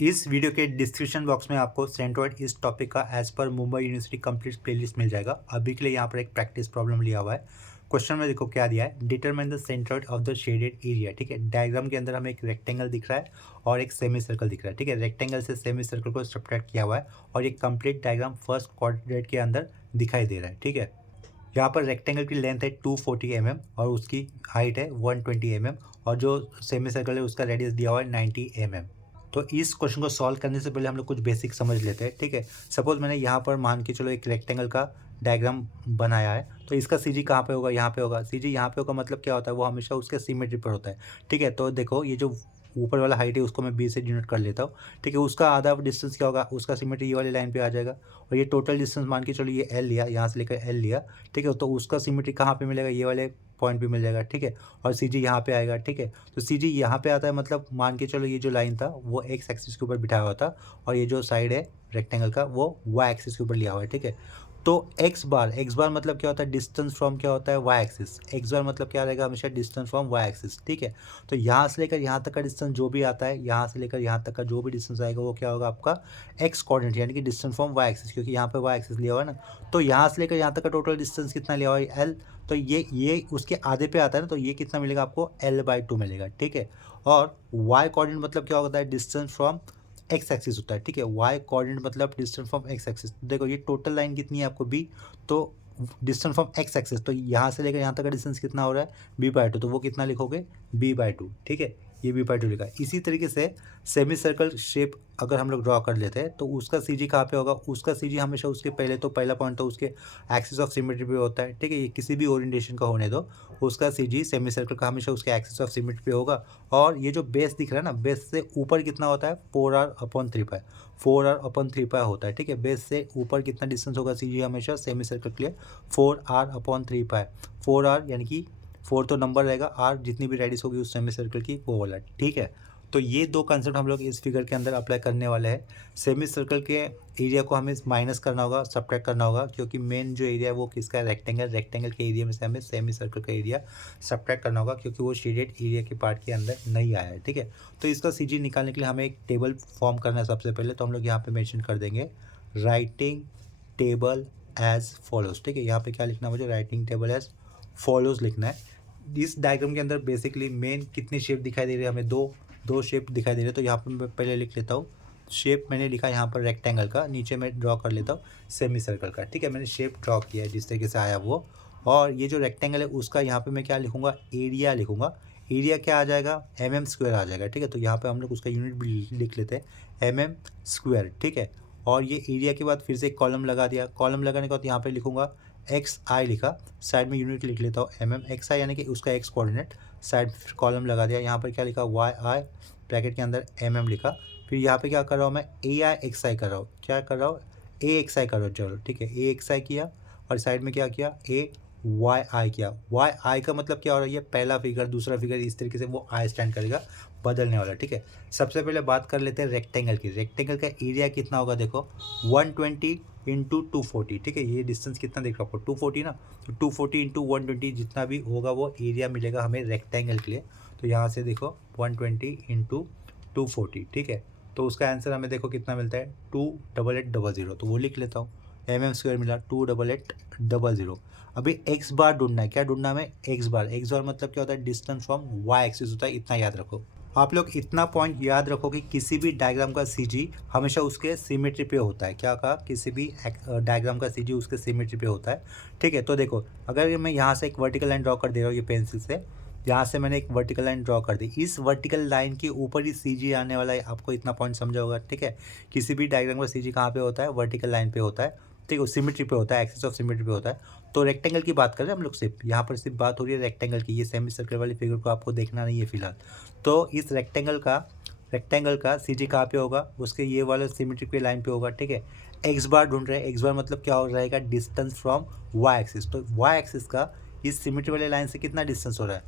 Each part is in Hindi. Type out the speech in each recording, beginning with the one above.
इस वीडियो के डिस्क्रिप्शन बॉक्स में आपको सेंट्रोइड इस टॉपिक का एज पर मुंबई यूनिवर्सिटी कंप्लीट प्लेलिस्ट मिल जाएगा। अभी के लिए यहाँ पर एक प्रैक्टिस प्रॉब्लम लिया हुआ है। क्वेश्चन में देखो क्या दिया है, determine the centroid of the shaded area. ठीक है, डायग्राम के अंदर हमें एक रेक्टेंगल दिख रहा है और एक सेमी सर्कल दिख रहा है। ठीक है, रेक्टेंगल से सेमी सर्कल को सब्ट्रैक्ट किया हुआ है और ये कंप्लीट डायग्राम फर्स्ट क्वाड्रेंट के अंदर दिखाई दे रहा है। ठीक है, यहाँ पर रेक्टेंगल की लेंथ है 240 mm और उसकी हाइट है 120 mm और जो सेमी सर्कल है उसका रेडियस दिया हुआ है 90 mm। तो इस क्वेश्चन को सॉल्व करने से पहले हम लोग कुछ बेसिक समझ लेते हैं। ठीक है, सपोज मैंने यहाँ पर मान के चलो एक रेक्टेंगल का डायग्राम बनाया है, तो इसका सीजी कहाँ पे होगा, यहाँ पे होगा। सीजी यहाँ पे होगा मतलब क्या होता है, वो हमेशा उसके सिमेट्री पर होता है। ठीक है, तो देखो ये जो ऊपर वाला हाइट है उसको मैं बी से डिनोट कर लेता हूँ। ठीक है, उसका आधा डिस्टेंस क्या होगा, उसका सिमेट्री ये वाली लाइन पे आ जाएगा और ये टोटल डिस्टेंस मान के चलो ये एल लिया, यहाँ से लेकर एल लिया। ठीक है, तो उसका सिमेट्री कहाँ पे मिलेगा, ये वाले पॉइंट पे मिल जाएगा। ठीक है, और सी जी यहाँ पे आएगा। ठीक है, तो सी जी यहाँ पे आता है, मतलब मान के चलो ये जो लाइन था वो एक्स एक्सिस के ऊपर बिठाया हुआ था और ये जो साइड है रेक्टेंगल का वो वाई एक्सिस के ऊपर लिया हुआ है। ठीक है, तो एक्स बार मतलब क्या होता है, डिस्टेंस फ्रॉम क्या होता है, वाई एक्सिस। एक्स बार मतलब क्या रहेगा, हमेशा डिस्टेंस फ्रॉम वाई एक्सिस। ठीक है, तो यहाँ से लेकर यहाँ तक का डिस्टेंस जो भी आता है, यहाँ से लेकर यहाँ तक का जो भी डिस्टेंस आएगा वो क्या होगा आपका एक्स कोऑर्डिनेट, यानी कि डिस्टेंस फ्रॉम वाई एक्सिस, क्योंकि यहाँ पे वाई एक्सिस लिया हुआ है ना। तो यहाँ से लेकर यहाँ तक का टोटल डिस्टेंस कितना लिया हुआ है, एल। तो ये उसके आधे पे आता है ना, तो ये कितना मिलेगा आपको, L/2 मिलेगा। ठीक है, और वाई कोऑर्डिनेट मतलब क्या होता है, डिस्टेंस फ्रॉम एक्स एक्सिस होता है। ठीक है, वाई कोऑर्डिनेट मतलब डिस्टेंस फ्रॉम एक्स एक्सिस। देखो ये टोटल लाइन कितनी है आपको बी, तो डिस्टेंस फ्रॉम एक्स एक्सिस, तो यहाँ से लेकर यहाँ तक का डिस्टेंस कितना हो रहा है, b/2, तो वो कितना लिखोगे, b/2। ठीक है, ये b/2 लिखा है। इसी तरीके से सेमी सर्कल शेप अगर हम लोग ड्रॉ कर लेते हैं तो उसका सी जी कहाँ पे होगा, उसका सी जी हमेशा उसके पहले, तो पहला पॉइंट तो उसके एक्सिस ऑफ सिमेट्री पे होता है। ठीक है, ये किसी भी ओरिएंटेशन का होने दो, उसका सी जी सेमी सर्कल का हमेशा उसके एक्सिस ऑफ सिमेट्री पे होगा। और ये जो बेस दिख रहा है ना, बेस से ऊपर कितना होता है, 4r/3π, 4r/3π होता है। ठीक है, बेस से ऊपर कितना डिस्टेंस होगा सी जी हमेशा सेमी सर्कल के लिए, 4r/3π। 4r यानी कि 4 तो नंबर रहेगा, आर जितनी भी रेडियस होगी उस सेमी सर्कल की वो वाला। ठीक है, तो ये दो कंसेप्ट हम लोग इस फिगर के अंदर अप्लाई करने वाले हैं। सेमी सर्कल के एरिया को हमें माइनस करना होगा, सब्ट्रैक्ट करना होगा, क्योंकि मेन जो एरिया है वो किसका है, रेक्टेंगल। रेक्टेंगल के एरिया में से हमें सेमी सर्कल का एरिया सब्ट्रैक्ट करना होगा, क्योंकि वो शेडेड एरिया के पार्ट के अंदर नहीं आया है। ठीक है, तो इसका सीजी निकालने के लिए हमें एक टेबल फॉर्म करना है सबसे पहले। तो हम लोग यहाँ पे मेंशन कर देंगे राइटिंग टेबल एज फॉलोज। ठीक है, यहाँ पे क्या लिखना है मुझे, राइटिंग टेबल एज फॉलोज लिखना है। इस डायग्राम के अंदर बेसिकली मेन कितनी शेप दिखाई दे रही है, हमें दो शेप दिखाई दे रही है। तो यहाँ पर मैं पहले लिख लेता हूँ शेप, मैंने लिखा यहाँ पर रेक्टेंगल का, नीचे मैं ड्रॉ कर लेता हूँ सेमी सर्कल का। ठीक है, मैंने शेप ड्रॉ किया है जिस तरीके से आया वो। और ये जो रेक्टेंगल है उसका यहाँ पे मैं क्या लिखूँगा, एरिया लिखूँगा। एरिया क्या आ जाएगा, mm² आ जाएगा। ठीक है, तो यहाँ पे हम लोग उसका यूनिट भी लिख लेते हैं, mm²। ठीक है, और ये एरिया के बाद फिर से एक कॉलम लगा दिया। कॉलम लगाने के बाद यहाँ पे लिखूँगा XI लिखा, साइड में यूनिट लिख लेता हूँ XI, यानी कि उसका एक्स कोऑर्डिनेट। साइड कॉलम लगा दिया, यहाँ पर क्या लिखा, YI ब्रैकेट के अंदर लिखा। फिर यहाँ पे क्या कर रहा हूँ मैं, AIXI कर रहा हूँ। क्या कर रहा हूँ, AXI कर रहा हूँ। चलो ठीक है, AXI किया और साइड में क्या किया, AYI किया। YI का मतलब क्या हो रहा है, ये पहला फिगर दूसरा फिगर इस तरीके से वो आई स्टैंड करेगा, बदलने वाला। ठीक है, सबसे पहले बात कर लेते हैं रेक्टेंगल की। रेक्टेंगल का एरिया कितना होगा, देखो 120 इंटू 240। ठीक है, ये डिस्टेंस कितना देख रहा हूँ आपको, 240 ना, तो 240 इंटू 120 जितना भी होगा वो एरिया मिलेगा हमें रेक्टेंगल के लिए। तो यहाँ से देखो 120 इंटू 240। ठीक है, तो उसका आंसर हमें देखो कितना मिलता है, 28800। तो वो लिख लेता हूँ, mm² मिला 28800। अभी एक्स बार ढूंढना है, क्या ढूंढना है हमें, एक्स बार। एक्स बार मतलब क्या होता है, डिस्टेंस फ्रॉम वाई एक्सिस होता है, इतना याद रखो। आप लोग इतना पॉइंट याद रखो कि किसी भी डायग्राम का सीजी हमेशा उसके सिमेट्री पे होता है। क्या कहा, किसी भी डायग्राम का सीजी उसके सिमेट्री पे होता है। ठीक है, तो देखो अगर मैं यहाँ से एक वर्टिकल लाइन ड्रॉ कर दे रहा हूँ ये पेंसिल से, यहाँ से मैंने एक वर्टिकल लाइन ड्रॉ कर दी, इस वर्टिकल लाइन के ऊपर ही सीजी आने वाला है, आपको इतना पॉइंट समझा होगा। ठीक है, किसी भी डायग्राम का सीजी कहाँ पे होता है, वर्टिकल लाइन पे होता है। ठीक है, सिमेट्री पे होता है, एक्सिस ऑफ सिमेट्री पे होता है। तो रेक्टेंगल की बात कर रहे हैं हम लोग, सिर्फ यहाँ पर सिर्फ बात हो रही है रेक्टेंगल की। ये सेमी सर्कल वाली फिगर को आपको देखना नहीं है फिलहाल। तो इस रेक्टेंगल का सीजी कहाँ पे होगा, उसके ये वाले सिमेट्री पे लाइन पे होगा। ठीक है, एक्स बार ढूंढ रहे हैं, एक्स बार मतलब क्या हो रहेगा, डिस्टेंस फ्रॉम वाई एक्सिस। तो वाई एक्सिस का इस सिमेट्री वाले लाइन से कितना डिस्टेंस हो रहा है,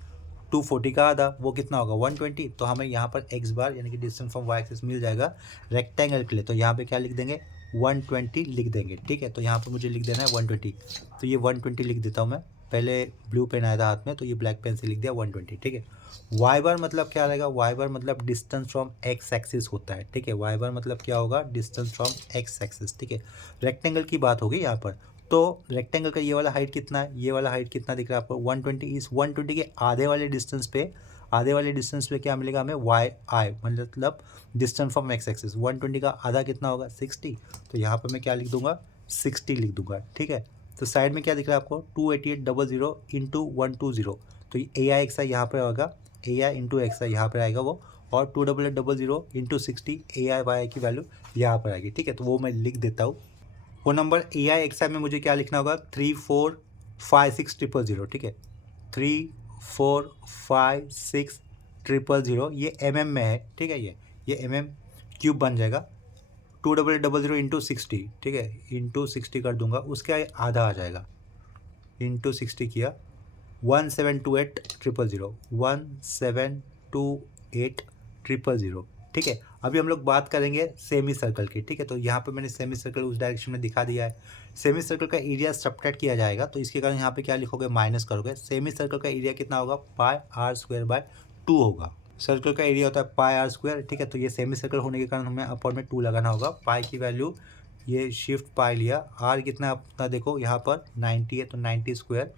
240 का आधा, वो कितना होगा 120। तो हमें यहाँ पर एक्स बार यानी कि डिस्टेंस फ्रॉम वाई एक्सिस मिल जाएगा रेक्टेंगल के लिए। तो यहाँ पे क्या लिख देंगे, 120 लिख देंगे। ठीक है, तो यहाँ पर मुझे लिख देना है 120, तो ये 120 लिख देता हूँ मैं। पहले ब्लू पेन आया था हाथ में, तो ये ब्लैक पेन से लिख दिया 120, ठीक है। वाई बार मतलब क्या रहेगा, वाई बार मतलब डिस्टेंस फ्रॉम एक्स एक्सिस होता है, ठीक है। वाई बार मतलब क्या होगा, डिस्टेंस फ्रॉम एक्स एक्सिस, ठीक है। रेक्टेंगल की बात होगी यहाँ पर, तो रेक्टेंगल का ये वाला हाइट कितना है, ये वाला हाइट कितना दिख रहा है आपको 120। इस 120 के आधे वाले डिस्टेंस पे क्या मिलेगा हमें, वाई आई मतलब डिस्टेंस फ्रॉम एक्स एक्सिस। 120 का आधा कितना होगा 60, तो यहाँ पर मैं क्या लिख दूंगा 60 लिख दूंगा, ठीक है। तो साइड में क्या दिख रहा है आपको 28800 इंटू 120, तो ए आई एक्स आई यहाँ पर होगा, ए आई इंटू एक्स आई यहाँ पर आएगा वो, और 28800 इंटू 60 ए आई वाई आई की वैल्यू यहाँ पर आएगी, ठीक है। तो वो मैं लिख देता हूँ। वो नंबर ए आई एक्स आई में मुझे क्या लिखना होगा 3456000, ठीक है। 3456000 ये एम एम में है, ठीक है। ये एम एम क्यूब बन जाएगा। 28800 इंटू 60, ठीक है, इंटू 60 कर दूंगा, उसके आधा आ जाएगा, इंटू 60 किया 1728000, 1728000, ठीक है। अभी हम लोग बात करेंगे सेमी सर्कल की, ठीक है। तो यहाँ पे मैंने सेमी सर्कल उस डायरेक्शन में दिखा दिया है। सेमी सर्कल का एरिया सब्ट्रैक्ट किया जाएगा, तो इसके कारण यहाँ पे क्या लिखोगे, माइनस करोगे। सेमी सर्कल का एरिया कितना होगा, पाई आर स्क्वायर बाय 2 होगा। सर्कल का एरिया होता है पाई आर स्क्वायर, ठीक है। तो ये सेमी सर्कल होने के कारण हमें अपर में 2 लगाना होगा। पाई की वैल्यू ये शिफ्ट पाई लिया, आर कितना अपना देखो यहाँ पर 90 है, तो 90 स्क्वायर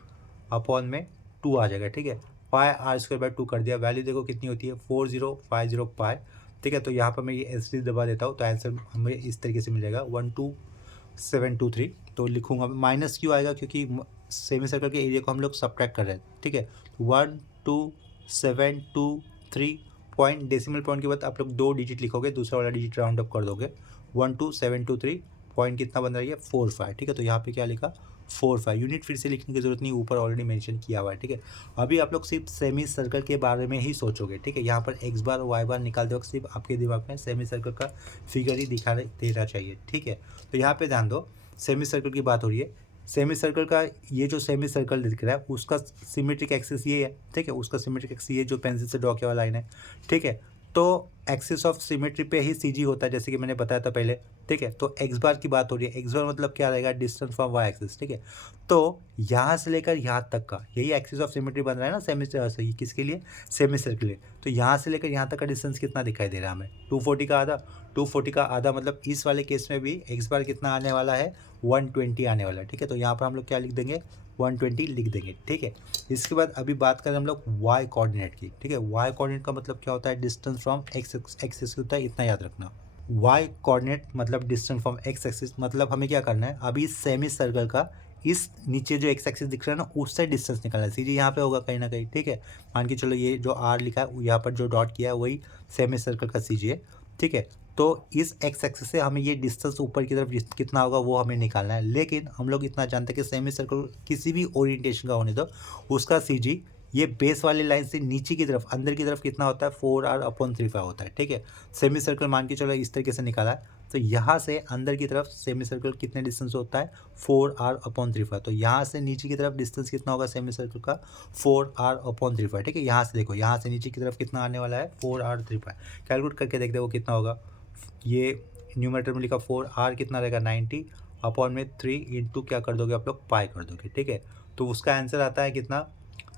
अपॉन में 2 आ जाएगा, ठीक है। पाई आर स्क्वायर बाय 2 कर दिया, वैल्यू देखो कितनी होती है 4050 पाई, ठीक है। तो यहाँ पर मैं ये एस दबा देता हूँ, तो आंसर हमें इस तरीके से मिल जाएगा 12723। तो लिखूंगा माइनस क्यों आएगा, क्योंकि सेमी सर्कल के एरिया को हम लोग सब्ट्रैक्ट कर रहे हैं, ठीक है। 12723 पॉइंट, डेसिमल पॉइंट के बाद आप लोग 2 डिजिट लिखोगे, दूसरा वाला डिजिट राउंड अप कर दोगे। 12723 पॉइंट कितना बन रहा है 45, ठीक है। तो यहाँ पे क्या लिखा 45, यूनिट फिर से लिखने की जरूरत नहीं, ऊपर ऑलरेडी मेंशन किया हुआ है, ठीक है। अभी आप लोग सिर्फ सेमी सर्कल के बारे में ही सोचोगे, ठीक है। यहाँ पर एक्स बार और वाई बार निकालते वक्त सिर्फ आपके दिमाग में सेमी सर्कल का फिगर ही दिखा देना चाहिए, ठीक है। तो यहाँ पे ध्यान दो, सेमी सर्कल की बात हो रही है। सेमी सर्कल का ये जो सेमी सर्कल दिख रहा है उसका सिमेट्रिक एक्सिस ये है, ठीक है। उसका सिमेट्रिक एक्सिस ये जो पेंसिल से ड्रॉ किया हुआ लाइन है, ठीक है। तो एक्सिस ऑफ सिमेट्री पे ही सीजी होता है, जैसे कि मैंने बताया था पहले, ठीक है। तो एक्स बार की बात हो रही है, एक्स बार मतलब क्या रहेगा, डिस्टेंस फ्रॉम वाई एक्सिस, ठीक है। तो यहाँ से लेकर यहाँ तक का यही एक्सिस ऑफ सिमेट्री बन रहा है ना सेमी से, किसके लिए, सेमी सर्कल के लिए। तो यहाँ से लेकर यहाँ तक का डिस्टेंस कितना दिखाई दे रहा है हमें, 240 का आधा। 240 का आधा मतलब इस वाले केस में भी एक्स बार कितना आने वाला है 120 आने वाला है, ठीक है। तो यहाँ पर हम लोग क्या लिख देंगे 120 लिख देंगे, ठीक है। इसके बाद अभी बात करें हम लोग वाई कोऑर्डिनेट की, ठीक है। वाई कोऑर्डिनेट का मतलब क्या होता है, डिस्टेंस फ्रॉम एक्स एक्सिस होता है, इतना याद रखना। वाई कोऑर्डिनेट मतलब डिस्टेंस फ्रॉम एक्स एक्सिस, मतलब हमें क्या करना है, अभी सेमी सर्कल का इस नीचे जो एक्स एक्सिस दिख रहा है ना उससे डिस्टेंस निकालना है। सीधी यहाँ पे होगा कहीं ना कहीं, ठीक है। मान के चलो ये जो आर लिखा है यहाँ पर जो डॉट किया है वही सेमी सर्कल का सीजी है, ठीक है। तो इस एक्स एक्सिस से हमें ये डिस्टेंस ऊपर की तरफ कितना होगा वो हमें निकालना है। लेकिन हम लोग इतना जानते हैं कि सेमी सर्कल किसी भी ओरिएंटेशन का होने दो, उसका सीजी ये बेस वाली लाइन से नीचे की तरफ अंदर की तरफ कितना होता है 4r/3π होता है, ठीक है। सेमी सर्कल मान के चलो इस तरीके से निकाला है, तो यहाँ से अंदर की तरफ सेमी सर्कल कितने डिस्टेंस होता है 4r/3π। तो यहाँ से नीचे की तरफ डिस्टेंस कितना होगा सेमी सर्कल का 4r/3π, ठीक है। यहाँ से देखो, यहाँ से नीचे की तरफ कितना आने वाला है 4r/3π। कैलकुलेट करके देखते हो कितना होगा। ये न्यूमरेटर में लिखा 4r कितना रहेगा 90 अपॉन में 3 इंटू क्या कर दोगे आप लोग पाई कर दोगे, ठीक है। तो उसका आंसर आता है कितना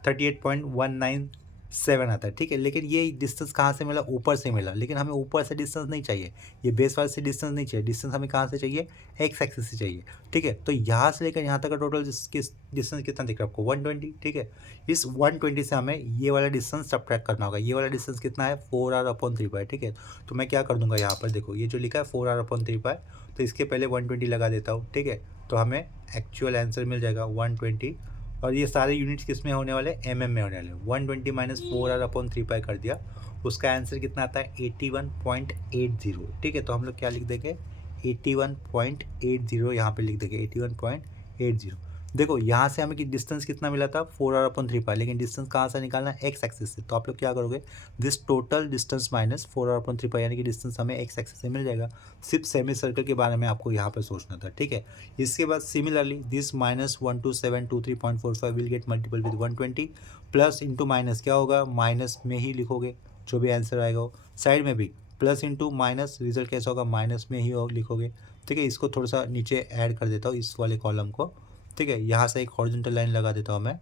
38.197 आता है, ठीक है। लेकिन ये डिस्टेंस कहाँ से मिला, ऊपर से मिला, लेकिन हमें ऊपर से डिस्टेंस नहीं चाहिए, ये बेस वाले से डिस्टेंस नहीं चाहिए, डिस्टेंस हमें कहाँ से चाहिए एक्स एक्सिस से चाहिए, ठीक है। तो यहाँ से लेकर यहाँ तक का टोटल डिस्टेंस कितना दिख रहा है आपको 120, ठीक है। इस 120 से हमें ये वाला डिस्टेंस सब्ट्रैक्ट करना होगा। ये वाला डिस्टेंस कितना है 4r/3π, ठीक है। तो मैं क्या कर दूंगा यहाँ पर देखो, ये जो लिखा है 4r/3π, तो इसके पहले 120 लगा देता हूँ, ठीक है। तो हमें एक्चुअल आंसर मिल जाएगा 120, और ये सारे यूनिट्स किस में होने वाले एमएम में होने वाले। 120 माइनस 4r/3π कर दिया, उसका आंसर कितना आता है 81.80, ठीक है। तो हम लोग क्या लिख देंगे 81.80, यहाँ पे लिख देंगे 81.80। देखो यहाँ से हमें डिस्टेंस कितना मिला था 4r/3π, लेकिन डिस्टेंस कहाँ से निकालना है एक्स एक्सिस से। तो आप लोग क्या करोगे, this total distance minus 4r/3π, यानी कि डिस्टेंस हमें एक्स एक्सिस से मिल जाएगा। सिर्फ सेमी सर्कल के बारे में आपको यहाँ पर सोचना था, ठीक है। इसके बाद similarly this minus 12723.45 will get multiple with 120 plus into minus क्या होगा, माइनस में ही लिखोगे जो भी आंसर आएगा वो, साइड में भी प्लस इंटू माइनस, रिजल्ट कैसा होगा माइनस में ही लिखोगे, ठीक है। इसको थोड़ा सा नीचे ऐड कर देता हूँ इस वाले कॉलम को, ठीक है, यहाँ से एक हॉरिजॉन्टल लाइन लगा देता हूँ मैं।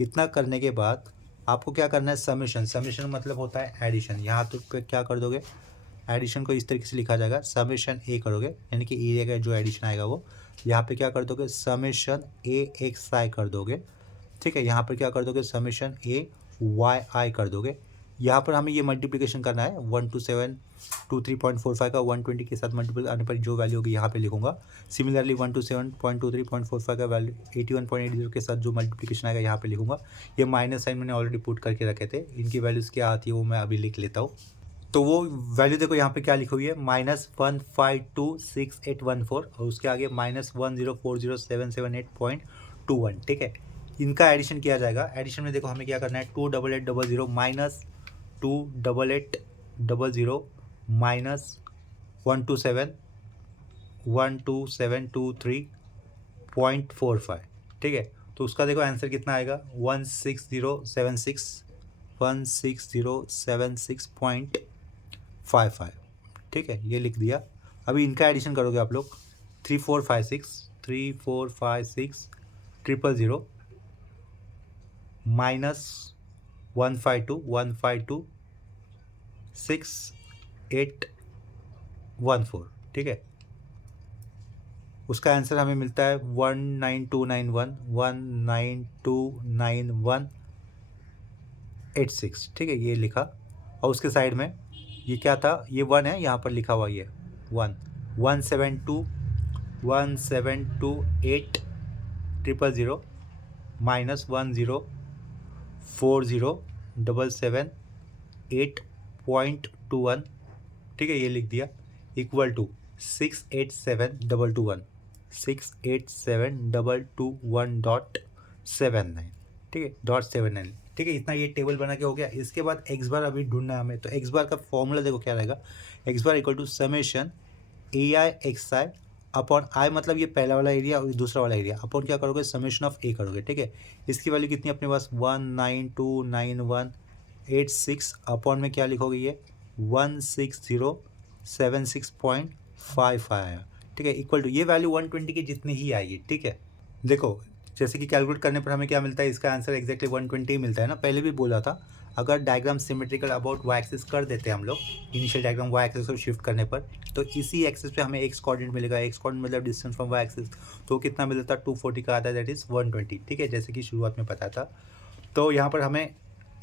इतना करने के बाद आपको क्या करना है, समेशन। समेशन मतलब होता है एडिशन। यहाँ तो पे क्या कर दोगे, एडिशन को इस तरीके से लिखा जाएगा, समेशन ए करोगे, यानी कि एरिया का जो एडिशन आएगा वो यहाँ पे क्या कर दोगे, समेशन ए एक्स आई कर दोगे। ठीक है, यहाँ पर क्या कर दोगे, समेशन ए वाई आई कर दोगे। यहाँ पर हमें ये मल्टीप्लिकेशन करना है 12723.45 का 120 के साथ मल्टीपल आने पर जो वैल्यू होगी यहाँ पे लिखूंगा। सिमिलरली 127.23.45 का वैल्यू 81.80 के साथ जो मल्टीप्लिकेशन आएगा यहाँ पे लिखूंगा। ये माइनस साइन मैंने ऑलरेडी पुट करके रखे थे, इनकी वैल्यूज़ क्या आती है वो मैं अभी लिख लेता हूँ। तो वो वैल्यू देखो यहाँ पे क्या लिखी हुई है, -1526814 और उसके आगे -1040778.21। ठीक है, इनका एडिशन किया जाएगा। एडिशन में देखो हमें क्या करना है, 28800 माइनस 28800 माइनस 12723.45। ठीक है, तो उसका देखो आंसर कितना आएगा, 16076.55। ठीक है, ये लिख दिया। अभी इनका एडिशन करोगे आप लोग, 3456 माइनस 1526814। ठीक है, उसका आंसर हमें मिलता है 19291 ठीक है, ये लिखा। और उसके साइड में ये क्या था, ये 1 है, यहाँ पर लिखा हुआ ये 1728000 माइनस 1040778.21। ठीक है, ये लिख दिया, इक्वल टू 68722 ठीक है, .79। ठीक है, इतना ये टेबल बना के हो गया। इसके बाद एक्स बार अभी ढूंढना है हमें, तो एक्स बार का फॉर्मूला देखो क्या रहेगा, x bar equal to summation a i x i upon i, मतलब ये पहला वाला एरिया और दूसरा वाला एरिया, अपॉन क्या करोगे, समेशन ऑफ ए करोगे। ठीक है, इसकी वैल्यू कितनी अपने पास 1929186 अपॉन में क्या लिखोगे, ये 16076.55 आया। ठीक है, इक्वल टू ये वैल्यू 120 के जितनी ही आएगी। ठीक है, देखो जैसे कि कैलकुलेट करने पर हमें क्या मिलता है, इसका आंसर एक्जैक्टली 120 मिलता है ना। पहले भी बोला था, अगर diagram symmetrical about y axis कर देते हैं हम लोग, इनिशियल डायग्राम वाई एक्सिस को शिफ्ट करने पर, तो इसी एक्सिस पे हमें एक्स कोऑर्डिनेट मिलेगा। एक्स कोऑर्डिनेट मतलब डिस्टेंस फ्रॉम वाई एक्सिस, तो कितना मिलता है, 240 का आता है, दैट इज़ 120। ठीक है, जैसे कि शुरुआत में पता था। तो यहाँ पर हमें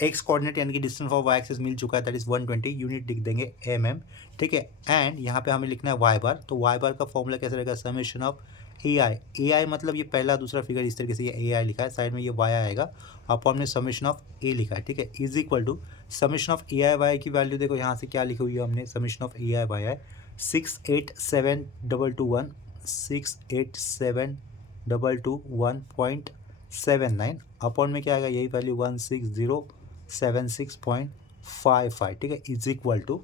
एक्स कोऑर्डिनेट यानी कि डिस्टेंस फ्रॉम वाई एक्सिस मिल चुका है, दैट इज़ 120, यूनिट लिख देंगे mm। ठीक है, एंड यहाँ पे हमें लिखना है वाई बार। तो वाई बार का फॉर्मूला कैसे रहेगा, समेशन ऑफ ए आई मतलब ये पहला दूसरा फिगर इस तरीके से ये ए आई लिखा है, साइड में ये वाई आएगा, अपॉन में समेशन ऑफ ए लिखा है। ठीक है, is equal to summation of a i y की वैल्यू देखो यहाँ से क्या लिखी हुई है हमने, summation of a i y है 68722 अपॉन में क्या आएगा, यही वैल्यू 16076.55। ठीक है, इज इक्वल टू,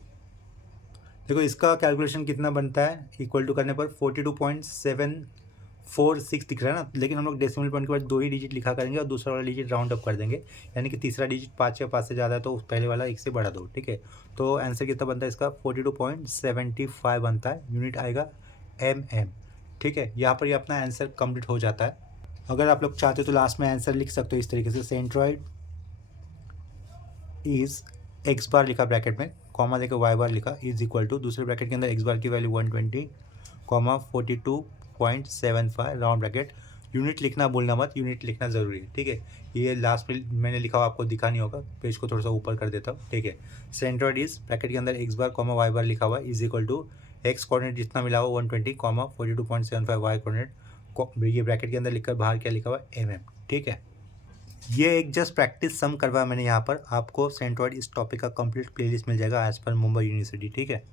देखो इसका कैलकुलेशन कितना बनता है, इक्वल टू करने पर 42.746 दिख रहा है ना, लेकिन हम लोग डेसिमल पॉइंट के बाद 2 ही डिजिट लिखा करेंगे और दूसरा वाला डिजिट राउंड अप कर देंगे, यानी कि तीसरा डिजिट 5 या 5 से ज़्यादा है तो पहले वाला 1 से बढ़ा दो। ठीक है, तो आंसर कितना बनता है इसका, 42.75 बनता है, यूनिट आएगा mm। ठीक है, यहाँ पर ये अपना आंसर कंप्लीट हो जाता है। अगर आप लोग चाहते हो तो लास्ट में आंसर लिख सकते हो इस तरीके से, सेंट्रॉइड इज एक्स बार लिखा ब्रैकेट में, कॉमा देकर वाई बार लिखा, इज इक्वल टू दूसरे ब्रैकेट के अंदर एक्स बार की value 120 comma 42.75 round bracket. Unit लिखना भूलना मत, यूनिट लिखना ज़रूरी है। ठीक है, ये लास्ट में मैंने लिखा हुआ आपको दिखा नहीं होगा, पेज को थोड़ा सा ऊपर कर देता हूँ। ठीक है, सेंट्रॉइड इज ब्रैकेट के अंदर x bar comma y bar लिखा हुआ, is equal to x coordinate जितना मिला हुआ 120 कॉमा 42.75 वाई कोऑर्डिनेट, ये ब्रैकेट के अंदर लिखकर बाहर क्या लिखा हुआ mm। ठीक है, ये एक जस्ट प्रैक्टिस सम करवाया मैंने यहाँ पर, आपको सेंट्रॉइड इस टॉपिक का कंप्लीट प्लेलिस्ट मिल जाएगा एज पर मुंबई यूनिवर्सिटी। ठीक है,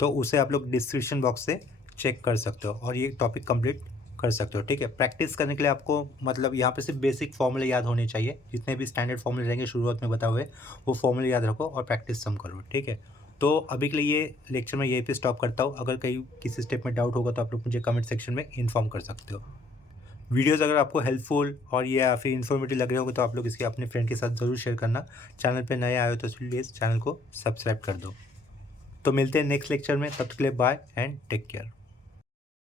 तो उसे आप लोग डिस्क्रिप्शन बॉक्स से चेक कर सकते हो और ये टॉपिक कंप्लीट कर सकते हो। ठीक है, प्रैक्टिस करने के लिए आपको मतलब यहाँ पे सिर्फ बेसिक फॉर्मूले याद होने चाहिए, जितने भी स्टैंडर्ड फॉर्मूले रहेंगे शुरुआत में बताए हुए वो फॉर्मूले याद रखो और प्रैक्टिस सम करो। ठीक है, तो अभी के लिए ये लेक्चर में यहीं पे स्टॉप करता हूँ। अगर कहीं किसी स्टेप में डाउट होगा तो आप लोग मुझे कमेंट सेक्शन में इन्फॉर्म कर सकते हो। वीडियोज़ अगर आपको हेल्पफुल और या फिर इन्फॉर्मेटिव लग रहे होंगे तो आप लोग इसके अपने फ्रेंड के साथ ज़रूर शेयर करना। चैनल पे नए आए हो तो प्लीज़ चैनल को सब्सक्राइब कर दो। तो मिलते हैं नेक्स्ट लेक्चर में, तब तक के लिए बाय एंड टेक केयर।